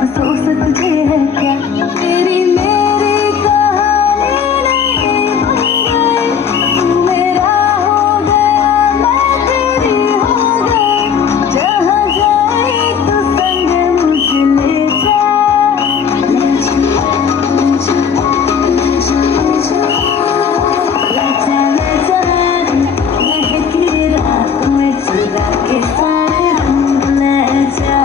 अफसोस तुझे है क्या, तेरी मेरी कहानी नहीं बन गई, तू मेरा हो गया मैं तेरी हो गई, जहाँ जाए तू संग मुझे ले जा, ले जा, ले जा, ले जा, ले जा, ले जा, महकी रात में चुरा के सारे रंग ले जा।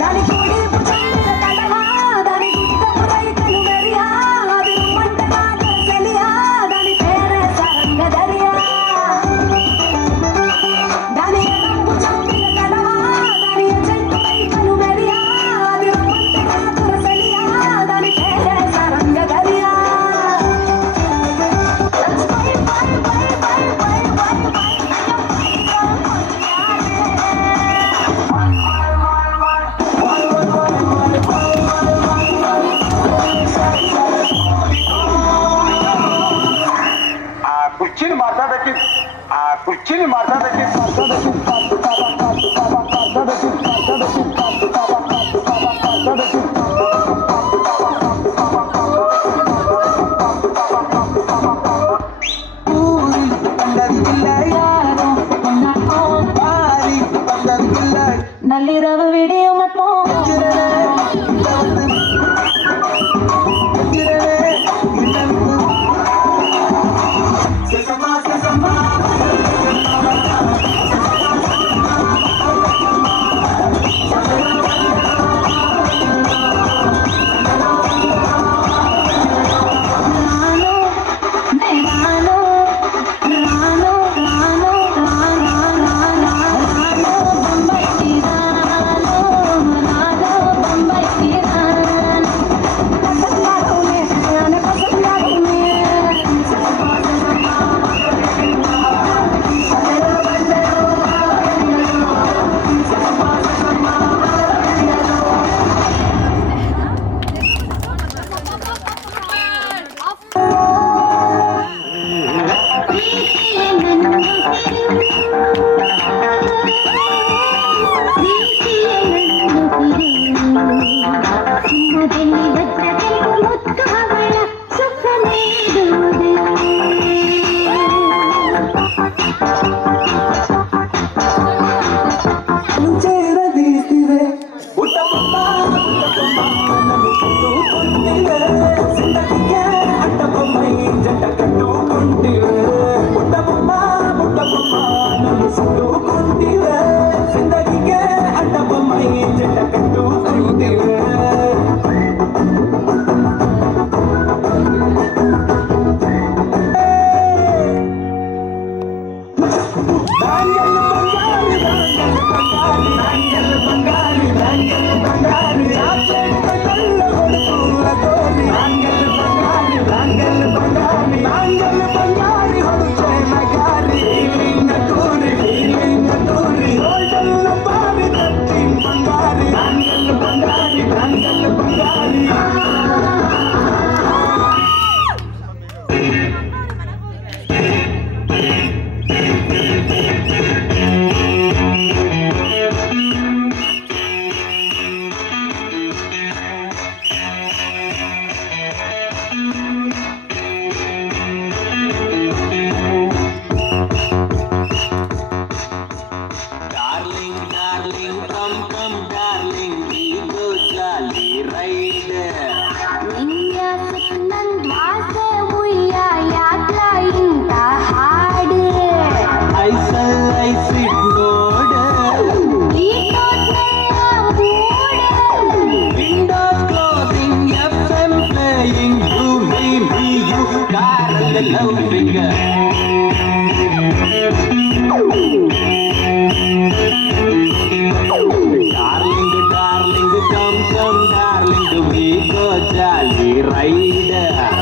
दानी चूड़ी पुछाने तलवा, दानी गुट्टा पुराई तनु मेरिया, दानी मंट का चलिया, दानी तेरे सरंग दरिया, दानी रंग पुछाने तलवा, दानी जंट पुराई तनु मेरिया, दानी मंट का चलिया, दानी तेरे सरंग दरिया। Bye bye bye bye bye bye bye. ಕುರ್ಚಿನ ಮಾತಾಡಕ್ಕೆ ಕುರ್ಚಿನ ಮಾತಾಡಕ್ಕೆ ನಲ್ಲಿರವ ವಿಡಿಯೋ ಮತ್ತು Darling, come, darling, we go jolly ride.